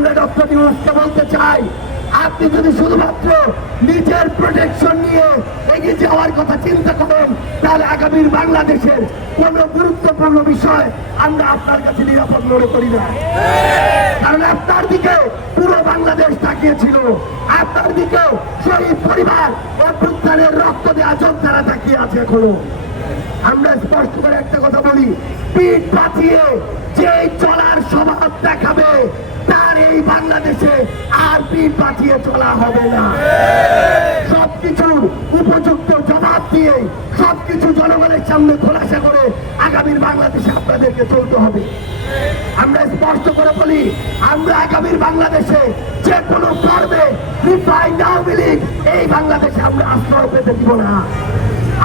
আমরা ডক্টর ইউনূসকে বলতে চাই, আপনি যদি শুধুমাত্র নিজের প্রোটেকশন নিয়ে এগিয়ে যাওয়ার কথা চিন্তা করেন, তাহলে আগামীর বাংলাদেশের কোন গুরুত্বপূর্ণ বিষয় আমরা আপনার কাছে নিরাপদ মনে করি না। কারণ আপনার দিকে পুরো বাংলাদেশ তাকিয়েছিল, আপনার দিকে শহীদ পরিবার অভ্যুত্থানের রক্ত দেওয়া যোদ্ধারা তাকিয়ে আছে এখনো। আমরা স্পষ্ট করে একটা কথা বলি, পিঠ পাঠিয়ে যে চলার স্বভাব দেখাবে তার এই বাংলাদেশে আর পিঠ পাঠিয়ে চলা হবে না। সবকিছুর উপযুক্ত জবাব দিয়ে সবকিছু জনগণের সামনে খোলাসা করে আগামীর বাংলাদেশে আপনাদেরকে চলতে হবে। আমরা স্পষ্ট করে বলি, আমরা আগামীর বাংলাদেশে যে কোনো পর্বে রিফাইন্ড আওয়ামী লীগ এই বাংলাদেশে আমরা আশ্রয় পেতে দিব না।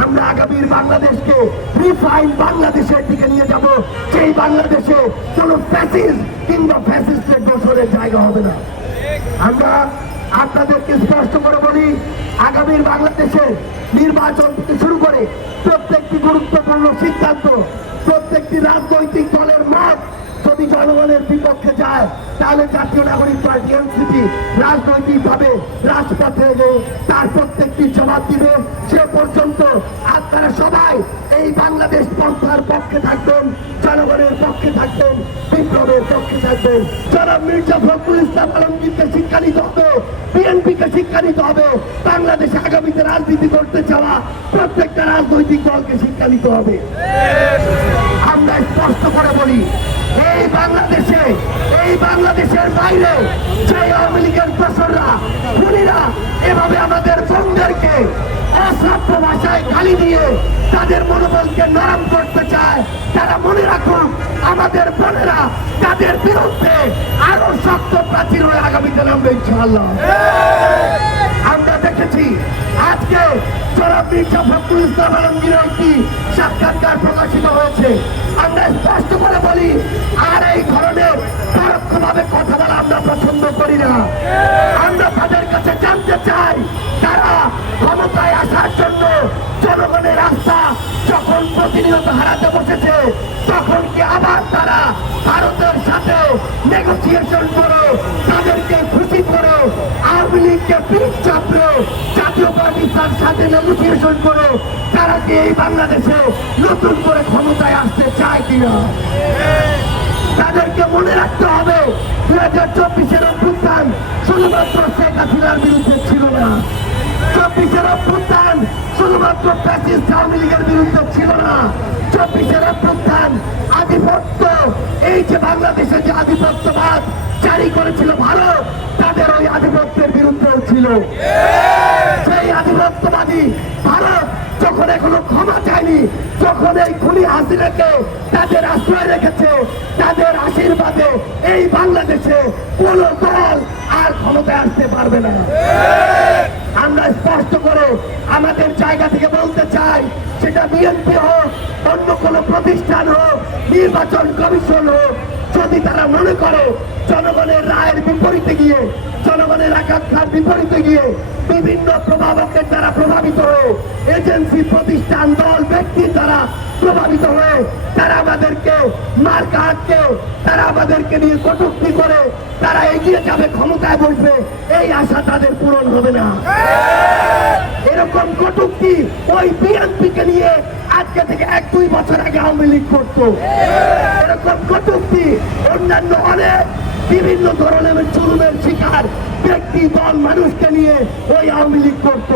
আমরা আগামীর বাংলাদেশকে রিফাইন্ড বাংলাদেশের দিকে নিয়ে যাব, সেই বাংলাদেশে কোন ফ্যাসিস্ট কিংবা ফ্যাসিস্টের দোষরের জায়গা হবে না। আমরা আপনাদেরকে স্পষ্ট করে বলি, আগামীর বাংলাদেশে নির্বাচন থেকে শুরু করে প্রত্যেকটি গুরুত্বপূর্ণ সিদ্ধান্ত, প্রত্যেকটি রাজনৈতিক দলের মত যদি জনগণের বিপক্ষে যায়, তাহলে জাতীয় নাগরিক পার্টি এনসিপি রাজনৈতিকভাবে রাজপথে তার প্রত্যেকটি জবাব দিবে। সে পর্যন্ত আপনারা সবাই এই বাংলাদেশ পন্থার পক্ষে থাকবেন, জনগণের পক্ষে থাকবেন, বিপ্লবের পক্ষে থাকবেন। জনাব মির্জা ফখরুল ইসলাম আলমগীরকে শিক্ষা নিতে হবে, বিএনপিকে শিক্ষা নিতে হবে, বাংলাদেশে আগামীতে রাজনীতি করতে চাওয়া প্রত্যেকটা রাজনৈতিক দলকে শিক্ষা নিতে হবে। আমরা স্পষ্ট করে বলি, এই বাংলাদেশের বাইরে যে আওয়ামী লীগের দোসররা খুনিরা এভাবে আমাদের বোনদেরকে অসভ্য ভাষায় গালি দিয়ে তাদের মনোবলকে নরম করতে চায়, তারা মনে রাখুন আমাদের বোনেরা তাদের বিরুদ্ধে আরো শক্ত প্রাচীর হয়ে আগামীতে নামবে ইনশাআল্লাহ। আমরা দেখেছি আজকে জনাব মির্জা ফখরুল ইসলাম আলমগীরের একটি সাক্ষাৎকার প্রকাশিত হয়েছে। আমরা স্পষ্ট করে বলি, আর এই ধরনের পরোক্ষভাবে কথা বলা আমরা পছন্দ করি না। আমরা তাদের কাছে জানতে চাই, তারা ক্ষমতায় আসার জন্য জনগণের আস্থা যখন প্রতিনিয়ত হারাতে বসেছে, তখন কি আবার তারা ভারতের সাথে নেগোসিয়েশন করে তাদেরকে খুশি করে আওয়ামী লীগকে পিঠ চাপড়ে জাতীয় পার্টির সাথে নেগোসিয়েশন করে তারা কি এই বাংলাদেশে নতুন করে ক্ষমতায় আসতে চায় কিনা? তাদেরকে মনে রাখতে হবে, 2024-এর অভ্যুত্থান শুধুমাত্র শেখ হাসিনার বিরুদ্ধে ছিল না, 24-এর অভ্যুত্থান শুধুমাত্র ফ্যাসিস্ট আওয়ামী লীগের বিরুদ্ধে ছিল না, 24-এর অভ্যুত্থান আধিপত্য, এই যে বাংলাদেশে যে আধিপত্যবাদ জারি করেছিল ভারত, তাদের ওই আধিপত্যের বিরুদ্ধেও ছিল। সেই আধিপত্যবাদী ভারত যখন এখনো ক্ষমা চায়নি, যখন এই খুনি হাসিনাকে তাদের আশ্রয় রেখেছে, তাদের আশীর্বাদে এই বাংলাদেশে কোন দল আর ক্ষমতায় আসতে পারবে না। আমরা স্পষ্ট করে আমাদের জায়গা থেকে বলতে চাই, সেটা বিএনপি হোক, অন্য কোন প্রতিষ্ঠান হোক, নির্বাচন কমিশন হোক, যদি তারা মনে করে জনগণের রায়ের বিপরীতে গিয়ে, জনগণের আকাঙ্ক্ষার বিপরীতে গিয়ে বিভিন্ন প্রভাবকের দ্বারা প্রভাবিত হয়ে, এজেন্সি, প্রতিষ্ঠান, দল, ব্যক্তির দ্বারা প্রভাবিত হয়ে তারা আমাদেরকে মার কাটকে, তারা আমাদেরকে নিয়ে কটূক্তি করে তারা এগিয়ে যাবে, ক্ষমতায় বসবে, এই আশা তাদের পূরণ হবে না। এরকম কটূক্তি ওই বিএনপিকে নিয়ে আজকে থেকে 1-2 বছর আগে আওয়ামী লীগ করত। এরকম কটূক্তি অন্যান্য অনেক বিভিন্ন ধরনের জুলুমের শিকার ব্যক্তি, দল, মানুষকে নিয়ে ওই আওয়ামী লীগ করত।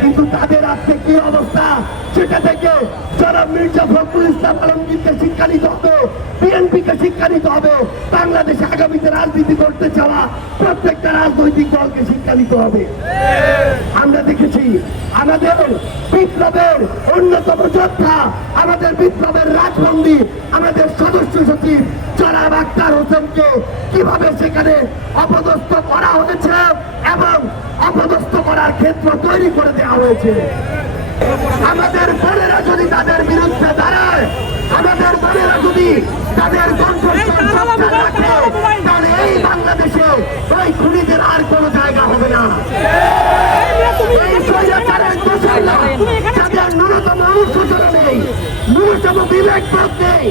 কিন্তু তাদের আজকে কি অবস্থা, সেটা থেকে জনাব মির্জা ফখরুল ইসলাম আলমগীরকে শিক্ষা নিতে হবে, বিএনপিকে শিক্ষা নিতে হবে, বাংলাদেশে আগামীতে রাজনীতি করতে চাওয়া প্রত্যেকটা রাজনৈতিক দলকে শিক্ষা নিতে হবে। আমরা দেখেছি আমাদের বিপ্লবের অন্যতম যোদ্ধা, আমাদের বিপ্লবের রাজবন্দী, আমাদের সদস্য সচিব জনাব আক্তার হোসেনকে কিভাবে সেখানে অপদস্থ করা হয়েছে এবং অপদস্থ করার ক্ষেত্র তৈরি করে দেওয়া হয়েছে। আমাদের বোনেরা যদি তাদের বিরুদ্ধে দাঁড়ায়, আমাদের বোনেরা যদি তাদের কণ্ঠস্বর রক্ষা রাখে, তাহলে এই বাংলাদেশে ওই খুনিদের আর কোনো জায়গা হবে না। এই স্বৈরাচারের দোষররা, যাদের ন্যূনতম অনুশোচনা নেই, ন্যূনতম বিবেকবোধ নেই,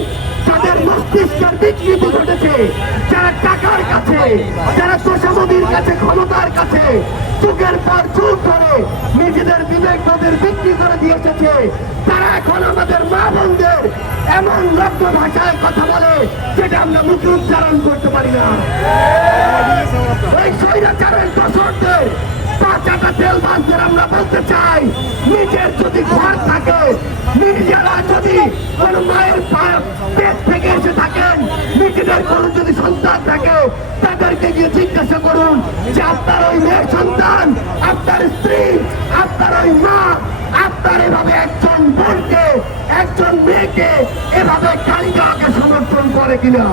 যাদের মস্তিষ্কের বিকৃতি ঘটেছে, যারা টাকার কাছে, যারা তোষামোদির কাছে, ক্ষমতার কাছে যুগের পর যুগ ধরে নিজেদের বিবেকবোধের বিক্রি করে দিয়ে এসেছে, তারা এখন আমাদের মা বোনদের এমন রক্ত ভাষায় কথা বলে যেটা আমরা মুখে উচ্চারণ করতে পারি না। ওই স্বৈরাচারের দোষরদের পাঁচাটা তেল বাঁধদের আমরা বলতে চাই, নিজের যদি ঘর থাকে, নিজেরা যদি কোন মায়ের পেট থেকে এসে থাকেন, নিজেদের কোন যদি সন্তান থাকে, তাদেরকে গিয়ে জিজ্ঞাসা করুন যে আপনার ওই মেয়ের সন্তান, আপনার স্ত্রী, আপনার ওই মা, আপনার এভাবে একজন বোনকে, একজন মেয়েকে এভাবে কালিকাকে সমর্থন করে কিনা।